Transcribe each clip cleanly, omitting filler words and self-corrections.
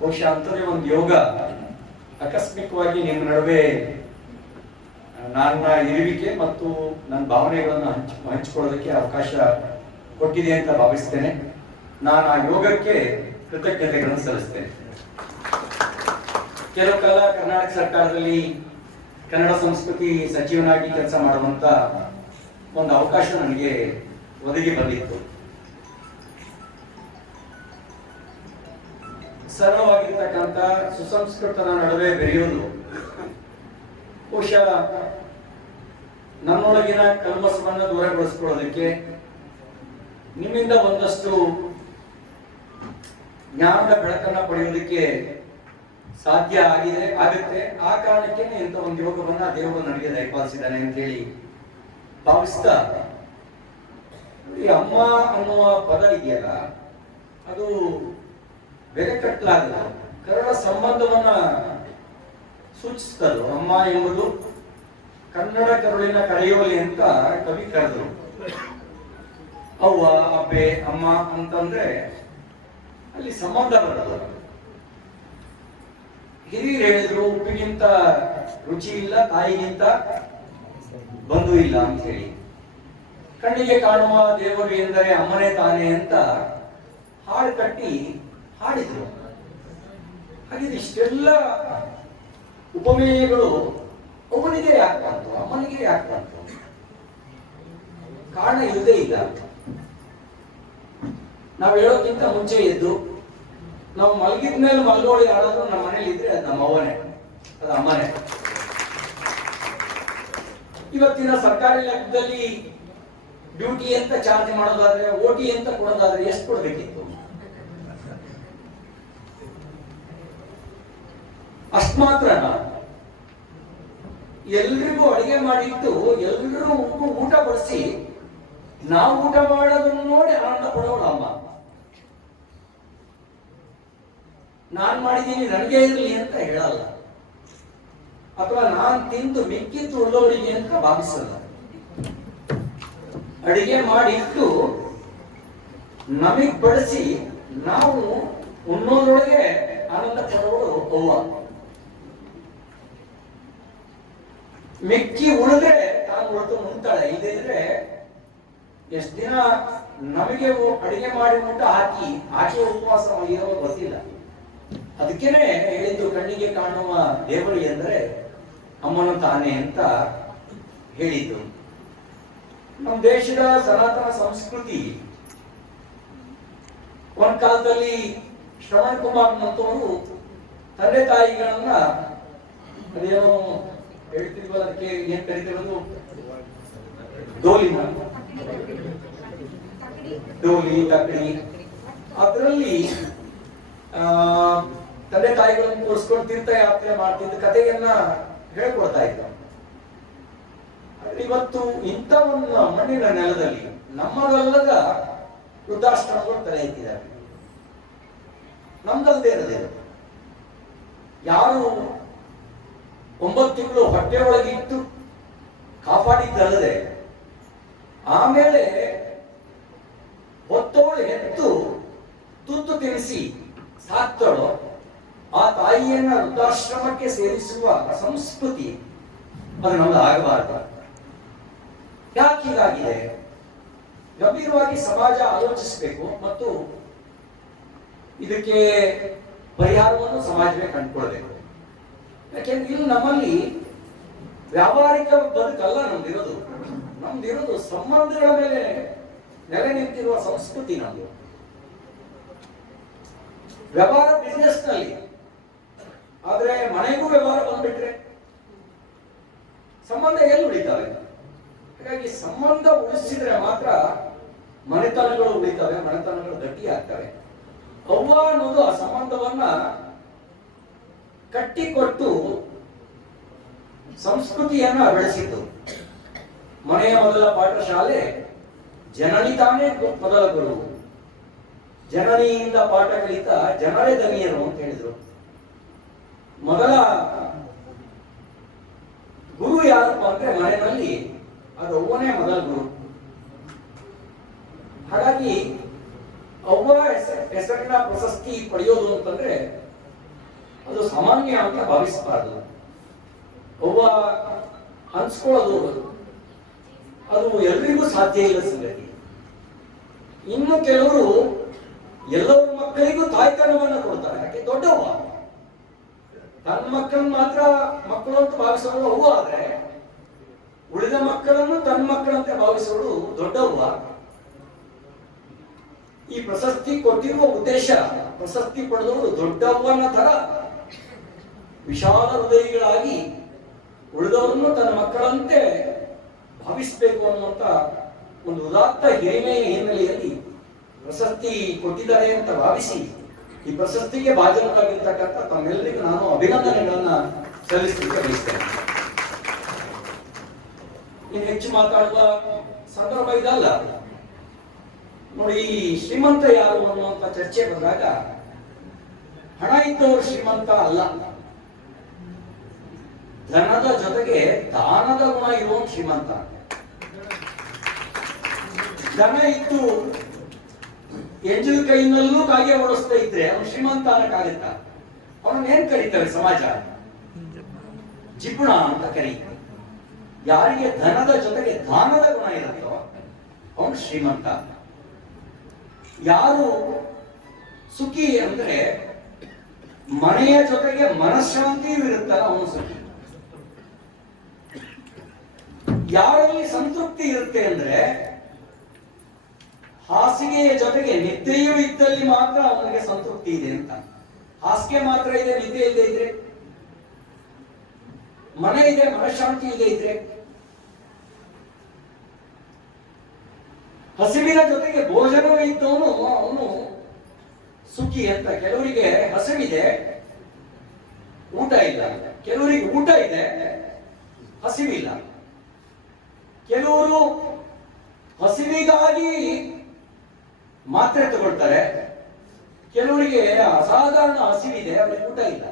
ಬಹುಶಃ ಅಂಥದ್ದೇ ಒಂದು ಯೋಗ ಆಕಸ್ಮಿಕವಾಗಿ ನಿಮ್ಮ ನಡುವೆ ನನ್ನ ಇರುವಿಕೆ ಮತ್ತು ನನ್ನ ಭಾವನೆಗಳನ್ನು ಹಂಚಿಕೊಳ್ಳೋದಕ್ಕೆ ಅವಕಾಶ ಕೊಟ್ಟಿದೆ ಅಂತ ಭಾವಿಸ್ತೇನೆ. ನಾನು ಆ ಯೋಗಕ್ಕೆ ಕೃತಜ್ಞತೆಗಳನ್ನು ಸಲ್ಲಿಸ್ತೇನೆ. ಕೆಲವು ಕಾಲ ಕರ್ನಾಟಕ ಸರ್ಕಾರದಲ್ಲಿ ಕನ್ನಡ ಸಂಸ್ಕೃತಿ ಸಚಿವನಾಗಿ ಕೆಲಸ ಮಾಡುವಂತ ಒಂದು ಅವಕಾಶ ನನಗೆ ಒದಗಿ ಬಂದಿತ್ತು. ಸರಳವಾಗಿರ್ತಕ್ಕಂಥ ಸುಸಂಸ್ಕೃತರ ನಡುವೆ ಬೆರೆಯುವುದು ಬಹುಶಃ ನನ್ನೊಳಗಿನ ಕಲ್ಮಸವನ್ನು ದೂರಗೊಳಿಸಿಕೊಳ್ಳೋದಕ್ಕೆ, ನಿಮ್ಮಿಂದ ಒಂದಷ್ಟು ಜ್ಞಾನದ ಬೆಳಕನ್ನ ಪಡೆಯೋದಕ್ಕೆ ಸಾಧ್ಯ ಆಗುತ್ತೆ. ಆ ಕಾರಣಕ್ಕೆ ಇಂಥ ಒಂದು ಯೋಗವನ್ನ ದೇವರು ನನಗೆ ದಯಪಾಲಿಸಿದ್ದಾನೆ ಅಂತ ಹೇಳಿ ಭಾವಿಸ್ತಾ, ಈ ಅಮ್ಮ ಅನ್ನುವ ಪದ ಇದೆಯಲ್ಲ, ಅದು ಬೆಲೆ ಕಟ್ಟಲಾಗದ ಕನ್ನಡ ಸಂಬಂಧವನ್ನ ಸೂಚಿಸ್ತದೆ. ಅಮ್ಮ ಎಂಬುದು ಕನ್ನಡ ಕರುಳಿನ ಕರೆಯೋಲಿ ಅಂತ ಕವಿ ಕರೆದರು. ಅವ್ವ, ಅಬ್ಬೆ, ಅಮ್ಮ ಅಂತಂದ್ರೆ ಅಲ್ಲಿ ಸಂಬಂಧ ಬರಲ್ಲ. ಹಿರಿಯರು ಹೇಳಿದ್ರು, ಉಪ್ಪಿಗಿಂತ ರುಚಿ ಇಲ್ಲ, ತಾಯಿಗಿಂತ ಬಂಧು ಇಲ್ಲ ಅಂತ ಹೇಳಿ. ಕಣ್ಣಿಗೆ ಕಾಣುವ ದೇವರು ಎಂದರೆ ಅಮ್ಮನೇ ತಾನೇ ಅಂತ ಹಾಡು ಕಟ್ಟಿ ಹಾಡಿದ್ರು. ಹಾಗೆ ಇಷ್ಟೆಲ್ಲ ಉಪಮೇಯಗಳು ಒಬ್ಬನಿಗೆ ಯಾಕೆ ಬಂತು, ಅಮ್ಮನಿಗೆ ಯಾಕೆ ಬಂತು? ಕಾರಣ ಇಲ್ಲದೆ ಇಲ್ಲ. ನಾವು ಹೇಳೋಕ್ಕಿಂತ ಮುಂಚೆ ಎದ್ದು ನಾವು ಮಲಗಿದ ಮೇಲೆ ಮಲ್ಗೋಳಿ ಆಡೋದು ನಮ್ಮ ಮನೇಲಿ ಇದ್ರೆ ಅದು ನಮ್ಮ ಅವ್ವನೇ, ಅದು ಅಮ್ಮನೇ. ಇವತ್ತಿನ ಸರ್ಕಾರಿ ಲೆಕ್ಕದಲ್ಲಿ ಡ್ಯೂಟಿ ಅಂತ ಚಾರ್ಜ್ ಮಾಡೋದಾದ್ರೆ, ಓಟಿ ಅಂತ ಕೊಡೋದಾದ್ರೆ ಎಷ್ಟು ಕೊಡಬೇಕಿತ್ತು? ಅಷ್ಟು ಮಾತ್ರ ಎಲ್ರಿಗೂ ಅಡಿಗೆ ಮಾಡಿಟ್ಟು ಎಲ್ರೂ ಊಟ ಬಡಿಸಿ ನಾವು ಊಟ ಮಾಡೋದನ್ನು ನೋಡಿ ಆನಂದ ಪಡೋಳು ಅಮ್ಮ. ನಾನ್ ಮಾಡಿದ್ದೀನಿ ನನಗೆ ಇರಲಿ ಅಂತ ಹೇಳಲ್ಲ, ಅಥವಾ ನಾನ್ ತಿಂದು ಮಿಕ್ಕಿತ್ತು ಉಳ್ಳೋರಿಗೆ ಅಂತ ಭಾವಿಸಲ್ಲ. ಅಡಿಗೆ ಮಾಡಿಟ್ಟು ನಮಗ್ ಬಡಿಸಿ ನಾವು ಉಣ್ಣೋದ್ರೊಳಗೆ ಆನಂದ ಪಡೋಳು ಅವ್ವ. ಮಿಕ್ಕಿ ಉಳಿದ್ರೆ ತಾನು ಉಳಿದು ಉಣ್ತಾಳೆ, ಇಲ್ಲದಿದ್ರೆ ಎಷ್ಟು ದಿನ ನಮಗೆ ಅಡಿಗೆ ಮಾಡಿ ಊಟ ಹಾಕಿ ಆಕೆ ಉಪವಾಸ ಇರೋ ಗೊತ್ತಿಲ್ಲ. ಅದಕ್ಕೇನೆ ಹೇಳಿದ್ದು, ಕಣ್ಣಿಗೆ ಕಾಣುವ ದೇವರು ಎಂದರೆ ಅಮ್ಮನ ತಾನೇ ಅಂತ ಹೇಳಿದ್ದು. ನಮ್ಮ ದೇಶದ ಸನಾತನ ಸಂಸ್ಕೃತಿ ಒಂದ್ ಕಾಲದಲ್ಲಿ ಶ್ರವಣ್ ಕುಮಾರ್ ನಂತವರು ತಂದೆ ತಾಯಿಗಳನ್ನ ಅದೇನೋ ಹೇಳ್ತಿಲ್ವ, ಅದಕ್ಕೆ ಏನ್ ಕರಿತಿರೋದು, ಡೋಲಿ ತಕ್ಕಡಿ, ಅದರಲ್ಲಿ ತಂದೆ ತಾಯಿಗಳನ್ನು ಕೂರಿಸ್ಕೊಂಡು ತೀರ್ಥಯಾತ್ರೆ ಮಾಡ್ತಿದ್ದ ಕಥೆಯನ್ನ ಹೇಳ್ಕೊಡ್ತಾ ಇದ್ದ. ಇವತ್ತು ಇಂಥ ಒಂದು ಮಣ್ಣಿನ ನೆಲದಲ್ಲಿ ನಮ್ಮದಲ್ಲದ ವೃದ್ಧಾಶ್ರಮಗಳು ತಲೆ ಎತ್ತಿದ್ದಾರೆ. ನಮ್ದಲ್ಲದೆ ಇರಲಿಲ್ಲ. ಯಾರು 9 ತಿಂಗಳು ಹೊಟ್ಟೆಯೊಳಗೆ ಇಟ್ಟು ಕಾಪಾಡಿದ್ದಲ್ಲದೆ ಆಮೇಲೆ ಹೊತ್ತವಳು ಹೆತ್ತು ತುತ್ತು ತಿನ್ನಿಸಿ ಸಾಕ್ತಳೋ ಆ ತಾಯಿಯನ್ನ ವೃದ್ಧಾಶ್ರಮಕ್ಕೆ ಸೇರಿಸುವ ಸಂಸ್ಕೃತಿ ಅದು ನಮ್ದು ಆಗಬಾರದು. ಯಾಕೆ ಹೀಗಾಗಿದೆ? ಗಂಭೀರವಾಗಿ ಸಮಾಜ ಆಲೋಚಿಸಬೇಕು ಮತ್ತು ಇದಕ್ಕೆ ಪರಿಹಾರವನ್ನು ಸಮಾಜವೇ ಕಂಡುಕೊಳ್ಬೇಕು. ಯಾಕೆಂದ್ರೆ ಇಲ್ಲಿ ನಮ್ಮಲ್ಲಿ ವ್ಯಾವಹಾರಿಕ ಬದುಕಲ್ಲ ನಮ್ದಿರೋದು ಸಂಬಂಧಗಳ ಮೇಲೆ ನೆಲೆ ನಿಂತಿರುವ ಸಂಸ್ಕೃತಿ ನಮ್ದು. ವ್ಯವಹಾರ ಬಿಸ್ನೆಸ್ ನಲ್ಲಿ ಆದ್ರೆ ಮನೆಗೂ ವ್ಯವಹಾರ ಬಂದ್ಬಿಟ್ರೆ ಸಂಬಂಧ ಎಲ್ಲಿ ಉಳಿತಾವೆ? ಹಾಗಾಗಿ ಸಂಬಂಧ ಉಳಿಸಿದ್ರೆ ಮಾತ್ರ ಮನೆತನಗಳು ಉಳಿತವೆ, ಮನೆತನಗಳು ಗಟ್ಟಿ ಆಗ್ತವೆ. ಅವ್ವ ಅನ್ನೋದು ಆ ಸಂಬಂಧವನ್ನ ಕಟ್ಟಿಕೊಟ್ಟು ಸಂಸ್ಕೃತಿಯನ್ನ ಬೆಳೆಸಿತು. ಮನೆಯ ಮೊದಲ ಪಾಠಶಾಲೆ ಜನನಿ ತಾನೇ ಮೊದಲ ಗುರು. ಜನನಿಯಿಂದ ಪಾಠ ಕಲಿತ ಜನರೇ ದನಿಯರು ಅಂತ ಹೇಳಿದ್ರು. ಮೊದಲ ಗುರು ಯಾರಪ್ಪ ಅಂದ್ರೆ ಮನೆಯಲ್ಲಿ ಅದು ಅವ್ವನೇ ಮೊದಲ ಗುರು. ಹಾಗಾಗಿ ಅವ್ವ ಹೆಸರಿನ ಪ್ರಶಸ್ತಿ ಪಡೆಯೋದು ಅಂತಂದ್ರೆ ಸಾಮಾನ್ಯ ಅಂತ ಭಾವಿಸಬಾರದು. ಒಬ್ಬ ಹಂಚ್ಕೊಳ್ಳೋದು ಅದು ಎಲ್ರಿಗೂ ಸಾಧ್ಯ ಇಲ್ಲ ಸಂಗತಿ. ಇನ್ನು ಕೆಲವರು ಎಲ್ಲರ ಮಕ್ಕಳಿಗೂ ತಾಯ್ತನವನ್ನು ಕೊಡ್ತಾರೆ. ಯಾಕೆ ದೊಡ್ಡವ್ವ ತನ್ನ ಮಕ್ಕಳನ್ನು ಮಾತ್ರ ಮಕ್ಕಳು ಅಂತ ಭಾವಿಸೋಳು ಅವ್ವ, ಆದ್ರೆ ಉಳಿದ ಮಕ್ಕಳನ್ನು ತನ್ನ ಮಕ್ಕಳಂತೆ ಭಾವಿಸೋಳು ದೊಡ್ಡವ್ವ. ಈ ಪ್ರಶಸ್ತಿ ಕೊಟ್ಟಿರುವ ಉದ್ದೇಶ, ಪ್ರಶಸ್ತಿ ಪಡೆದವರು ದೊಡ್ಡವ್ವನ ತರ ವಿಶಾಲ ಹೃದಯಿಗಳಾಗಿ ಉಳಿದವರನ್ನು ತನ್ನ ಮಕ್ಕಳಂತೆ ಭಾವಿಸಬೇಕು ಅನ್ನುವಂತ ಒಂದು ಉದಾತ್ತ ಹಿರಿಮೆಯ ಹಿನ್ನೆಲೆಯಲ್ಲಿ ಪ್ರಶಸ್ತಿ ಕೊಟ್ಟಿದ್ದಾರೆ ಅಂತ ಭಾವಿಸಿ ಈ ಪ್ರಶಸ್ತಿಗೆ ಭಾಜನರಾಗಿರ್ತಕ್ಕಂಥ ತಮ್ಮೆಲ್ಲರಿಗೂ ನಾನು ಅಭಿನಂದನೆಗಳನ್ನ ಸಲ್ಲಿಸಲಿಕ್ಕೆ ಬಯಸ್ತೇನೆ. ಇನ್ನು ಹೆಚ್ಚು ಮಾತಾಡುವ ಸಂದರ್ಭ ಇದಲ್ಲ. ನೋಡಿ, ಈ ಶ್ರೀಮಂತ ಯಾರು ಅನ್ನುವಂತ ಚರ್ಚೆ ಬಂದಾಗ ಹಣ ಇದ್ದವರು ಶ್ರೀಮಂತ ಅಲ್ಲ, ಧನದ ಜೊತೆಗೆ ದಾನದ ಗುಣ ಇರುವವನು ಶ್ರೀಮಂತ. ಧನ ಇದ್ದು ಎಂಜಲ್ ಕೈನಲ್ಲೂ ಕಾಗೆ ಓಡಿಸ್ತಾ ಇದ್ರೆ ಅವನು ಶ್ರೀಮಂತ ಅನ್ನಕ್ಕಾಗತ್ತ? ಅವನನ್ನ ಏನ್ ಕರೀತಾರೆ ಸಮಾಜ? ಜಿಪುಣ ಅಂತ ಕರೀತಾರೆ. ಯಾರಿಗೆ ಧನದ ಜೊತೆಗೆ ದಾನದ ಗುಣ ಇರುತ್ತೋ ಅವನು ಶ್ರೀಮಂತ. ಯಾರು ಸುಖಿ ಅಂದ್ರೆ ಮನೆಯ ಜೊತೆಗೆ ಮನಃಶಾಂತಿಯೂ ಇರುತ್ತಲ್ಲ ಅವನು ಸುಖಿ. ಯಾರಲ್ಲಿ ಸಂತೃಪ್ತಿ ಇರುತ್ತೆ ಅಂದ್ರೆ ಹಾಸಿಗೆಯ ಜೊತೆಗೆ ನಿದ್ದೆಯೂ ಇದ್ದಲ್ಲಿ ಮಾತ್ರ ಅವನಿಗೆ ಸಂತೃಪ್ತಿ ಇದೆ ಅಂತ. ಹಾಸಿಗೆ ಮಾತ್ರ ಇದೆ, ನಿದ್ದೆ ಇಲ್ಲದೆ ಇದ್ರೆ, ಮನೆ ಇದೆ ಮನಃಶಾಂತಿ ಇದೆ ಇದ್ರೆ, ಹಸಿವಿನ ಜೊತೆಗೆ ಭೋಜನವೂ ಇದ್ದವನು ಅವನು ಸುಖಿ ಅಂತ. ಕೆಲವರಿಗೆ ಹಸಿವಿದೆ, ಊಟ ಇಲ್ಲ. ಕೆಲವರಿಗೆ ಊಟ ಇದೆ, ಹಸಿವಿಲ್ಲ. ಕೆಲವರು ಹಸಿವಿಗಾಗಿ ಮಾತ್ರೆ ತಗೊಳ್ತಾರೆ, ಕೆಲವರಿಗೆ ಅಸಾಧಾರಣ ಹಸಿವಿದೆ, ಅವರಿಗೆ ಊಟ ಇಲ್ಲ.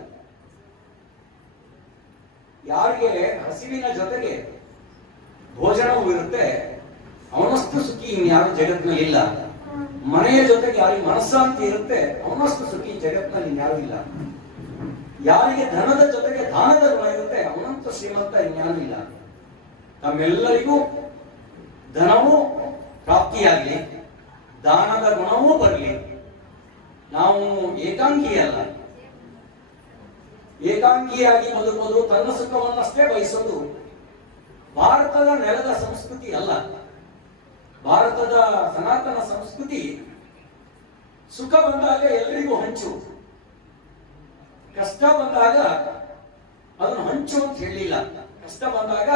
ಯಾರಿಗೆ ಹಸಿವಿನ ಜೊತೆಗೆ ಭೋಜನವೂ ಇರುತ್ತೆ ಅವನಷ್ಟು ಸುಖಿ ಇನ್ಯಾರು ಜಗತ್ತಿನಲ್ಲಿ ಇಲ್ಲ. ಮನೆಯ ಜೊತೆಗೆ ಯಾರಿಗೆ ಮನಃಶಾಂತಿ ಇರುತ್ತೆ ಅವನಷ್ಟು ಸುಖಿ ಜಗತ್ತಿನಲ್ಲಿ ಇನ್ಯಾರು ಇಲ್ಲ. ಯಾರಿಗೆ ಧನದ ಜೊತೆಗೆ ದಾನದ ಗುಣ ಇರುತ್ತೆ ಅವನಂತೂ ಶ್ರೀಮಂತ ಇನ್ಯಾರು ಇಲ್ಲ. ನಮ್ಮೆಲ್ಲರಿಗೂ ಧನವೂ ಪ್ರಾಪ್ತಿಯಾಗಲಿ, ದಾನದ ಗುಣವೂ ಬರಲಿ. ನಾವು ಏಕಾಂಗಿ ಅಲ್ಲ. ಏಕಾಂಗಿಯಾಗಿ ಬದುಕೋದು, ತನ್ನ ಸುಖವನ್ನಷ್ಟೇ ಬಯಸೋದು ಭಾರತದ ನೆಲದ ಸಂಸ್ಕೃತಿ ಅಲ್ಲ. ಭಾರತದ ಸನಾತನ ಸಂಸ್ಕೃತಿ ಸುಖ ಬಂದಾಗ ಎಲ್ರಿಗೂ ಹಂಚು, ಕಷ್ಟ ಬಂದಾಗ ಅದನ್ನು ಹಂಚು ಅಂತ ಹೇಳಿಲ್ಲ. ಕಷ್ಟ ಬಂದಾಗ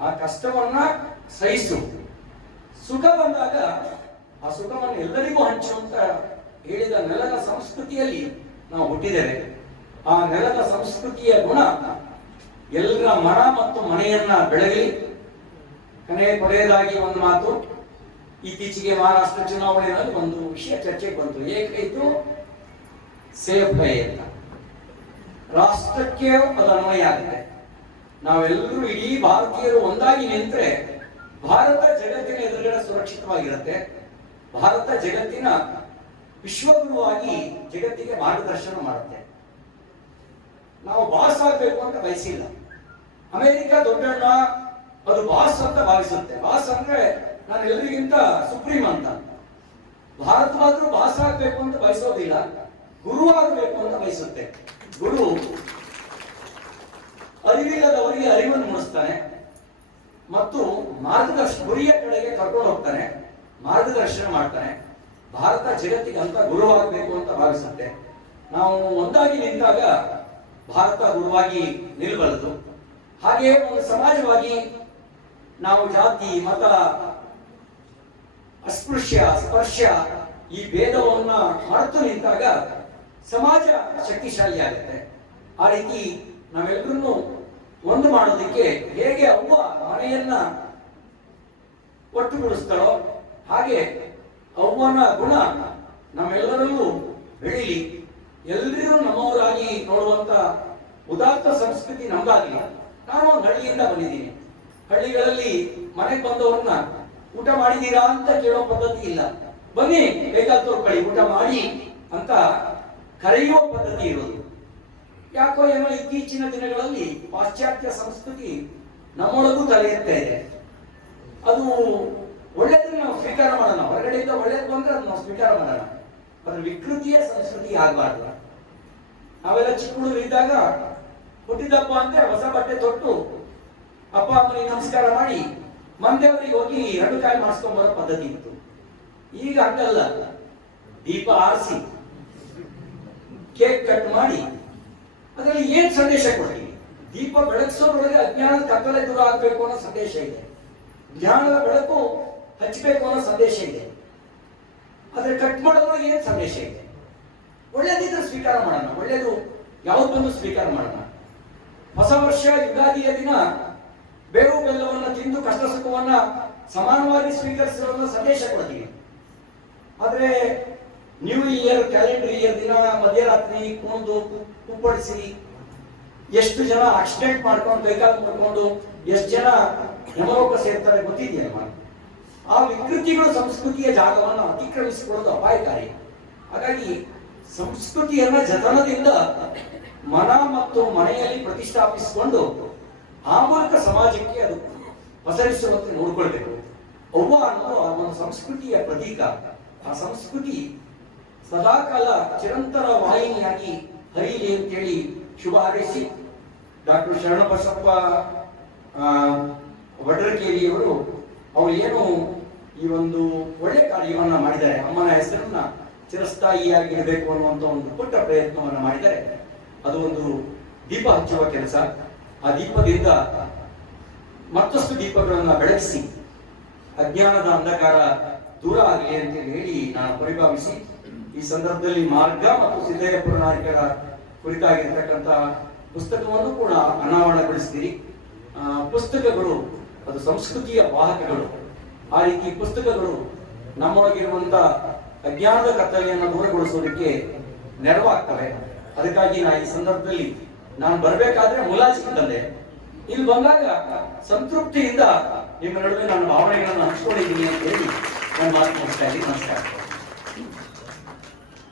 ಆ ಕಷ್ಟವನ್ನ ಸಹಿಸು, ಸುಖ ಬಂದಾಗ ಆ ಸುಖವನ್ನು ಎಲ್ಲರಿಗೂ ಹಂಚು ಅಂತ ಹೇಳಿದ ನೆಲದ ಸಂಸ್ಕೃತಿಯಲ್ಲಿ ನಾವು ಹುಟ್ಟಿದ್ದೇವೆ. ಆ ನೆಲದ ಸಂಸ್ಕೃತಿಯ ಗುಣ ಎಲ್ಲರ ಮನ ಮತ್ತು ಮನೆಯನ್ನ ಬೆಳಗಲಿ. ಕೊನೆಯದಾಗಿ ಒಂದು ಮಾತು. ಇತ್ತೀಚೆಗೆ ಮಹಾರಾಷ್ಟ್ರ ಚುನಾವಣೆಯಲ್ಲಿ ಒಂದು ವಿಷಯ ಚರ್ಚೆಗೆ ಬಂತು. ಏಕೈತು ಸೇಫ್ ಬೈ ಅಂತ. ರಾಷ್ಟ್ರಕ್ಕೆ ಅದು ಅನ್ವಯ ಆಗಿದೆ. ನಾವೆಲ್ಲರೂ ಇಡೀ ಭಾರತೀಯರು ಒಂದಾಗಿ ನಿಂತರೆ ಭಾರತ ಜಗತ್ತಿನ ಎದುರುಗಡೆ ಸುರಕ್ಷಿತವಾಗಿರುತ್ತೆ. ಭಾರತ ಜಗತ್ತಿನ ವಿಶ್ವಗುರುವಾಗಿ ಜಗತ್ತಿಗೆ ಮಾರ್ಗದರ್ಶನ ಮಾಡುತ್ತೆ. ನಾವು ಬಾಸ್ ಆಗ್ಬೇಕು ಅಂತ ಬಯಸಿಲ್ಲ. ಅಮೆರಿಕ ದೊಡ್ಡಣ್ಣ, ಅದು ಬಾಸ್ ಅಂತ ಭಾವಿಸುತ್ತೆ. ಬಾಸ್ ಅಂದ್ರೆ ನಾನು ಎಲ್ಲರಿಗಿಂತ ಸುಪ್ರೀಂ ಅಂತ. ಭಾರತ ಮಾತ್ರ ಬಾಸ್ ಆಗ್ಬೇಕು ಅಂತ ಬಯಸೋದಿಲ್ಲ, ಗುರು ಆಗಬೇಕು ಅಂತ ಬಯಸುತ್ತೆ. ಗುರು ಅರಿವಿಲ್ಲದವರಿಗೆ ಅರಿವನ್ನು ಮೂಡಿಸ್ತಾನೆ ಮತ್ತು ಗುರಿಯ ಕಡೆಗೆ ಕರ್ಕೊಂಡು ಹೋಗ್ತಾನೆ, ಮಾರ್ಗದರ್ಶನ ಮಾಡ್ತಾನೆ. ಭಾರತ ಜಗತ್ತಿಗೆ ಅಂತ ಗುರುವಾಗಬೇಕು ಅಂತ ಭಾವಿಸುತ್ತೆ. ನಾವು ಒಂದಾಗಿ ನಿಂತಾಗ ಭಾರತ ಗುರುವಾಗಿ ನಿಲ್ಲಬಲ್ಲದು. ಹಾಗೆ ಒಂದು ಸಮಾಜವಾಗಿ ನಾವು ಜಾತಿ, ಮತ, ಅಸ್ಪೃಶ್ಯ, ಸ್ಪರ್ಶ ಈ ಭೇದವನ್ನ ಮರೆತು ನಿಂತಾಗ ಸಮಾಜ ಶಕ್ತಿಶಾಲಿ ಆಗುತ್ತೆ. ಆ ರೀತಿ ನಾವೆಲ್ಲರನ್ನು ಒಂದು ಮಾಡೋದಕ್ಕೆ ಹೇಗೆ ಅವ್ವ ಮನೆಯನ್ನ ಒಟ್ಟುಗೂಡಿಸ್ತಾಳೋ ಹಾಗೆ ಅವ್ವನ ಗುಣ ನಮ್ಮೆಲ್ಲರಲ್ಲೂ ಬೆಳೀಲಿ. ಎಲ್ಲರೂ ನಮ್ಮವರಾಗಿ ನೋಡುವಂತ ಉದಾತ್ತ ಸಂಸ್ಕೃತಿ ನಮ್ದಾಗಲಿ. ನಾನು ಒಂದು ಹಳ್ಳಿಯಿಂದ ಬಂದಿದ್ದೀನಿ. ಹಳ್ಳಿಗಳಲ್ಲಿ ಮನೆಗೆ ಬಂದವ್ರನ್ನ ಊಟ ಮಾಡಿದೀರಾ ಅಂತ ಕೇಳೋ ಪದ್ಧತಿ ಇಲ್ಲ. ಬನ್ನಿ ಬೇಕಾದ ತೋರ್ಕೊಳ್ಳಿ ಊಟ ಮಾಡಿ ಅಂತ ಕರೆಯುವ ಪದ್ಧತಿ ಇರೋದು. ಯಾಕೋ ಏನೋ ಇತ್ತೀಚಿನ ದಿನಗಳಲ್ಲಿ ಪಾಶ್ಚಾತ್ಯ ಸಂಸ್ಕೃತಿ ನಮ್ಮೊಳಗೂ ತಲೆ ಎತ್ತಾ ಇದೆ. ಅದು ಒಳ್ಳೆದನ್ನ ನಾವು ಸ್ವೀಕಾರ ಮಾಡೋಣ, ಹೊರಗಡೆಯಿಂದ ಒಳ್ಳೇದು ಬಂದ್ರೆ ಅದು ನಾವು ಸ್ವೀಕಾರ ಮಾಡೋಣ, ಅದ್ರ ವಿಕೃತಿಯ ಸಂಸ್ಕೃತಿ ಆಗಬಾರ್ದು. ನಾವೆಲ್ಲ ಚಿಕ್ಕ ಹುಡುಗರು ಇದ್ದಾಗ ಹುಟ್ಟಿದಪ್ಪ ಅಂತ ಹೊಸ ಬಟ್ಟೆ ತೊಟ್ಟು ಅಪ್ಪ ಅಮ್ಮನಿಗೆ ನಮಸ್ಕಾರ ಮಾಡಿ ಮಂದೇವರಿಗೆ ಹೋಗಿ 2 ಕಾಯಿ ಮಾಡಿಸ್ಕೊಂಡ್ ಬರೋ ಪದ್ಧತಿ ಇತ್ತು. ಈಗ ಹಂಗಲ್ಲ, ದೀಪ ಆರಿಸಿ ಕೇಕ್ ಕಟ್ ಮಾಡಿ ಅದರಲ್ಲಿ ಏನ್ ಸಂದೇಶ ಕೊಡ್ತೀವಿ? ದೀಪ ಬೆಳಗಿಸೋದ್ರೊಳಗೆ ಅಜ್ಞಾನದ ಕತ್ತಲೆ ದೂರ ಆಗ್ಬೇಕು ಅನ್ನೋ ಸಂದೇಶ ಇದೆ, ಜ್ಞಾನದ ಬೆಳಕು ಹಚ್ಚಬೇಕು ಅನ್ನೋ ಸಂದೇಶ ಇದೆ. ಆದ್ರೆ ಕಟ್ ಮಾಡೋದ್ರೊಳಗೆ ಏನ್ ಸಂದೇಶ ಇದೆ? ಒಳ್ಳೇದಿದ್ರೆ ಸ್ವೀಕಾರ ಮಾಡೋಣ, ಒಳ್ಳೇದು ಯಾವ್ದು ಬಂದು ಸ್ವೀಕಾರ ಮಾಡೋಣ. ಹೊಸ ವರ್ಷ ಯುಗಾದಿಯ ದಿನ ಬೇವು ಬೆಲ್ಲವನ್ನು ತಿಂದು ಕಷ್ಟ ಸುಖವನ್ನ ಸಮಾನವಾಗಿ ಸ್ವೀಕರಿಸಿರೋ ಸಂದೇಶ ಕೊಡ್ತೀವಿ. ಆದ್ರೆ ನ್ಯೂ ಇಯರ್, ಕ್ಯಾಲೆಂಡರ್ ಇಯರ್ ದಿನ ಮಧ್ಯರಾತ್ರಿ ಕುಣಿದು ಕುಪ್ಪಳಿಸಿ ಎಷ್ಟು ಜನ ಆಕ್ಸಿಡೆಂಟ್ ಮಾಡ್ಕೊಂಡು ಕೈಕಾಲು ಮಾಡ್ಕೊಂಡು ಎಷ್ಟು ಜನ ಯಮಲೋಕ ಸೇರ್ತಾರೆ ಗೊತ್ತಿದೆಯಲ್ಲ. ಆ ವಿಕೃತಿಗಳು ಸಂಸ್ಕೃತಿಯ ಜಾಗವನ್ನು ಅತಿಕ್ರಮಿಸಿಕೊಳ್ಳೋದು ಅಪಾಯಕಾರಿ. ಹಾಗಾಗಿ ಸಂಸ್ಕೃತಿಯನ್ನ ಜತನದಿಂದ ಮನ ಮತ್ತು ಮನೆಯಲ್ಲಿ ಪ್ರತಿಷ್ಠಾಪಿಸಿಕೊಂಡು ಆ ಮೂಲಕ ಸಮಾಜಕ್ಕೆ ಅದು ಪಸರಿಸುವಂತೆ ನೋಡ್ಕೊಳ್ಬೇಕು. ಅವ್ವ ಅನ್ನೋದು ಆ ಒಂದು ಸಂಸ್ಕೃತಿಯ ಪ್ರತೀಕ. ಆ ಸಂಸ್ಕೃತಿ ಸದಾಕಾಲ ಚಿರಂತರ ವಾಹಿನಿಯಾಗಿ ಹರಿಯಲಿ ಅಂತೇಳಿ ಶುಭ ಹಾರೈಸಿ, ಡಾಕ್ಟರ್ ಶರಣಬಸಪ್ಪ ವಡ್ರಕೇರಿಯವರು ಅವರು ಏನು ಈ ಒಂದು ಒಳ್ಳೆ ಕಾರ್ಯವನ್ನ ಮಾಡಿದ್ದಾರೆ, ಅಮ್ಮನ ಹೆಸರನ್ನ ಚಿರಸ್ಥಾಯಿಯಾಗಿರಬೇಕು ಅನ್ನುವಂತ ಒಂದು ಪುಟ್ಟ ಪ್ರಯತ್ನವನ್ನ ಮಾಡಿದ್ದಾರೆ. ಅದು ಒಂದು ದೀಪ ಹಚ್ಚುವ ಕೆಲಸ. ಆ ದೀಪದಿಂದ ಮತ್ತಷ್ಟು ದೀಪಗಳನ್ನ ಬೆಳಗಿಸಿ ಅಜ್ಞಾನದ ಅಂಧಕಾರ ದೂರ ಆಗಲಿ ಅಂತ ಹೇಳಿ ನಾನು ಪರಿಭಾವಿಸಿ, ಈ ಸಂದರ್ಭದಲ್ಲಿ ಮಾರ್ಗ ಮತ್ತು ಸಿದ್ದಯ್ಯ ಪುರಾಣಿಕರ ಕುರಿತಾಗಿರ್ತಕ್ಕಂಥ ಪುಸ್ತಕವನ್ನು ಕೂಡ ಅನಾವರಣಗೊಳಿಸ್ತೀರಿ. ಪುಸ್ತಕಗಳು ಅದು ಸಂಸ್ಕೃತಿಯ ವಾಹಕಗಳು. ಆ ರೀತಿ ಪುಸ್ತಕಗಳು ನಮ್ಮೊಳಗಿರುವಂತ ಅಜ್ಞಾನದ ಕತ್ತಲೆಯನ್ನು ದೂರಗೊಳಿಸೋದಕ್ಕೆ ನೆರವಾಗ್ತವೆ. ಅದಕ್ಕಾಗಿ ಈ ಸಂದರ್ಭದಲ್ಲಿ ನಾನು ಬರಬೇಕಾದ್ರೆ ಮುಲಾಜಿಗೆ ಬಂದೆ. ಇಲ್ಲಿ ಬಂದಾಗ ಸಂತೃಪ್ತಿಯಿಂದ ನಿಮ್ಮ ನಡುವೆ ನಾನು ಭಾವನೆಗಳನ್ನು ಹಂಚ್ಕೊಂಡಿದ್ದೀನಿ ಅಂತ ಹೇಳಿ ನಾನು ಮಾತು ಮುಗಿಸ್ತಾ ಇದ್ದೀನಿ. ನಮಸ್ಕಾರ.